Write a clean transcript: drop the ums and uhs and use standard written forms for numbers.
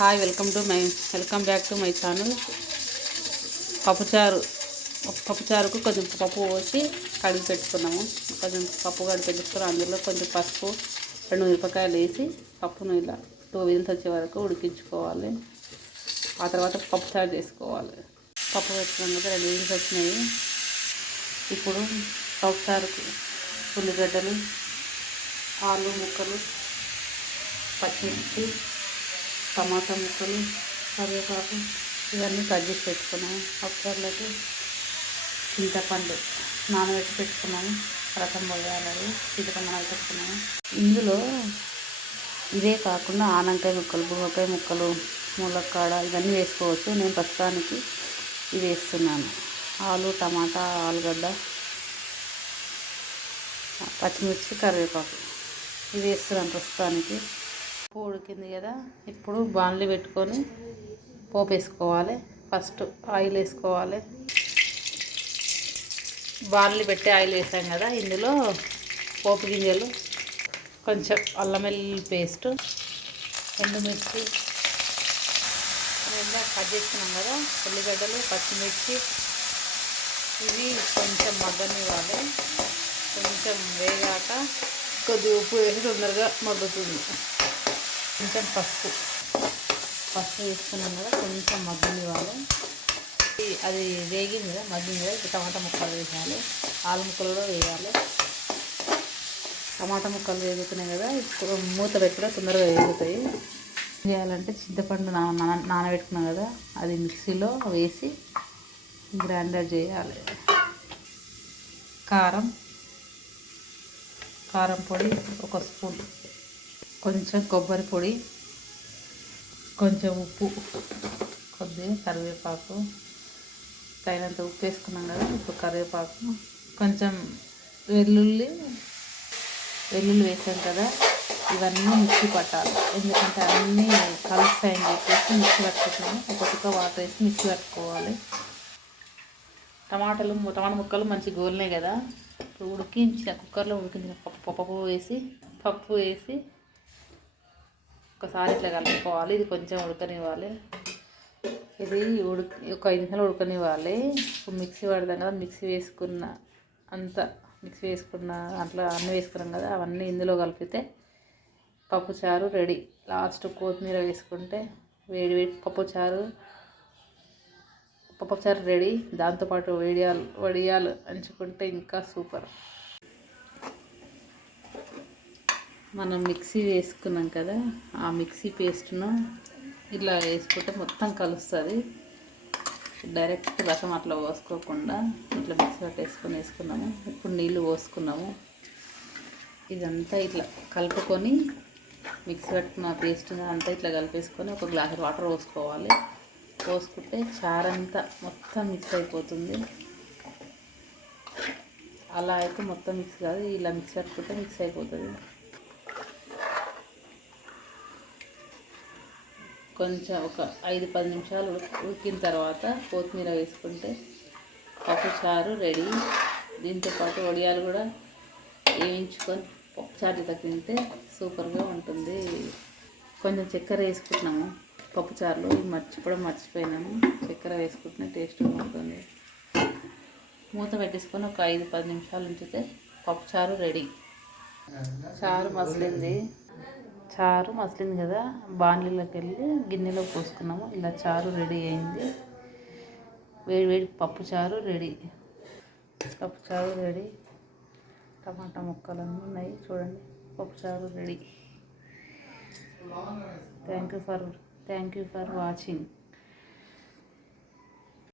Hi welcome back to my channel. పప్పుచారుకు కొంచెం పప్పు పోసి కడిగి పెట్టుకున్నాము. కొంచెం పప్పు కడిగి పెట్టుకుని అందులో కొంచెం పసుపు 2 మిరపకాయలు వేసి పప్పును ఇలా 2 విజిల్స్ వచ్చే వరకు ఉడికించుకోవాలి. ఆ తర్వాత పప్పుచారు చేసుకోవాలి. పప్పు పెట్టుకున్నాం కదా 2 విజిల్స్ వచ్చినాయి. ఇప్పుడు పప్పుచారుకు ఉల్లిగడ్డలు, ఆలు ముక్కలు, పచ్చిమిర్చి, టమాటా ముక్కలు, కరివేపాకు ఇవన్నీ కట్ చేసి పెట్టుకున్నాము. పప్పుచారులోకి చింతపండు నానబెట్టి పెట్టుకున్నాము. రసం పోయాలి, చింతపండు నానబెట్టుకున్నాము. ఇందులో ఇదే కాకుండా ఆనకాయ ముక్కలు, బుర్రకాయ ముక్కలు, ములక్కాడ ఇవన్నీ వేసుకోవచ్చు. నేను ప్రస్తుతానికి ఇవి వేస్తున్నాను. ఆలు, టమాటా, ఆలుగడ్డ, పచ్చిమిర్చి, కరివేపాకు ఇవి వేస్తున్నాను ప్రస్తుతానికి. పప్పు ఉడికింది కదా, ఇప్పుడు బాణలి పెట్టుకొని పోపు వేసుకోవాలి. ఫస్ట్ ఆయిల్ వేసుకోవాలి. బాణలి పెట్టి ఆయిల్ వేసాం కదా, ఇందులో పోపు గింజలు, కొంచెం అల్లం వెల్లుల్లి పేస్ట్, ఎండుమిర్చి, కట్ చేసుకున్నాం కదా ఉల్లిగడ్డలు, పచ్చిమిర్చి ఇవి కొంచెం మగ్గనివ్వాలి. కొంచెం వేగాక కొద్దిగా ఉప్పు వేసి తొందరగా మగ్గుతుంది. కొంచెం పసుపు వేసుకున్నాం కదా, కొంచెం మగ్గనివ్వాలి. అది వేగింది కదా, మగ్గింది కదా. ఇప్పుడు టమాటా ముక్కలు వేయాలి, ఆలు ముక్కలు కూడా వేయాలి. టమాటా ముక్కలు వేగుతున్నాయి కదా, ఇప్పుడు మూత పెట్టుకుంటే తొందరగా వేగుతాయి. చేయాలంటే చింతపండు నానబెట్టుకున్నాం కదా, అది మిక్సీలో వేసి గ్రైండర్ చేయాలి. కారం పొడి 1 స్పూన్, కొంచెం కొబ్బరి పొడి, కొంచెం ఉప్పు, కొద్దిగా కరివేపాకు, తగినంత ఉప్పు వేసుకున్నాం కదా. ఇప్పుడు కరివేపాకు, కొంచెం వెల్లుల్లి వేసాం కదా, ఇవన్నీ మిక్సీ పట్టాలి. ఎందుకంటే అన్నీ కలుస్తాయని చెప్పేసి మిక్సీ పట్టుకుంటున్నాము. ఒక్కొక్క వాటర్ వేసి మిక్సీ పట్టుకోవాలి. టమాటా ముక్కలు మంచి గోలినాయి కదా. ఉడికించిన కుక్కర్లో ఉడికించిన పప్పు వేసి ఒకసారి ఇట్లా కలుపుకోవాలి. ఇది కొంచెం ఉడకనివ్వాలి. ఇది ఒక 5 నిమిషాలు ఉడకనివ్వాలి. ఇప్పుడు మిక్సీ పడదాం కదా, మిక్సీ వేసుకున్న అట్లా అన్నీ వేసుకున్నాం కదా, అవన్నీ ఇందులో కలిపితే పప్పుచారు రెడీ. లాస్ట్ కొత్తిమీర వేసుకుంటే వేడి పప్పుచారు రెడీ. దాంతోపాటు వడియాలు అంచుకుంటే ఇంకా సూపర్. మనం మిక్సీ వేసుకున్నాం కదా, ఆ మిక్సీ పేస్ట్ను ఇలా వేసుకుంటే మొత్తం కలుస్తుంది. డైరెక్ట్ రసం అట్లా పోసుకోకుండా ఇట్లా మిక్సీ వేసుకున్నాము. ఇప్పుడు నీళ్ళు పోసుకున్నాము. ఇదంతా ఇట్లా కలుపుకొని మిక్సీ పట్టుకున్న పేస్ట్ అంతా ఇట్లా కలిపేసుకొని ఒక గ్లాస్ వాటర్ పోసుకోవాలి. పోసుకుంటే చారంతా మొత్తం మిక్స్ అయిపోతుంది. అలా అయితే మొత్తం మిక్స్ కాదు, ఇలా మిక్స్ పట్టుకుంటే మిక్స్ అయిపోతుంది. కొంచెం ఒక 5-10 నిమిషాలు ఉడికిన తర్వాత కొత్తిమీర వేసుకుంటే పప్పుచారు రెడీ. దీంతోపాటు వడియాలు కూడా వేయించుకొని పప్పుచారుతో తింటే సూపర్గా ఉంటుంది. కొంచెం చక్కెర వేసుకుంటున్నాము పప్పుచారులో, మర్చిపోయినాము. చక్కెర వేసుకుంటే టేస్ట్గా ఉంటుంది. మూత పెట్టేసుకొని ఒక 5-10 నిమిషాలు ఉంచితే పప్పుచారు రెడీ. చారు మసిలింది కదా, బాణలిలోకి వెళ్ళి గిన్నెలో పోసుకున్నాము. ఇలా చారు రెడీ అయింది. వేడి పప్పుచారు రెడీ. టమాటా ముక్కలన్నీ ఉన్నాయి చూడండి. పప్పుచారు ready. Thank you for watching.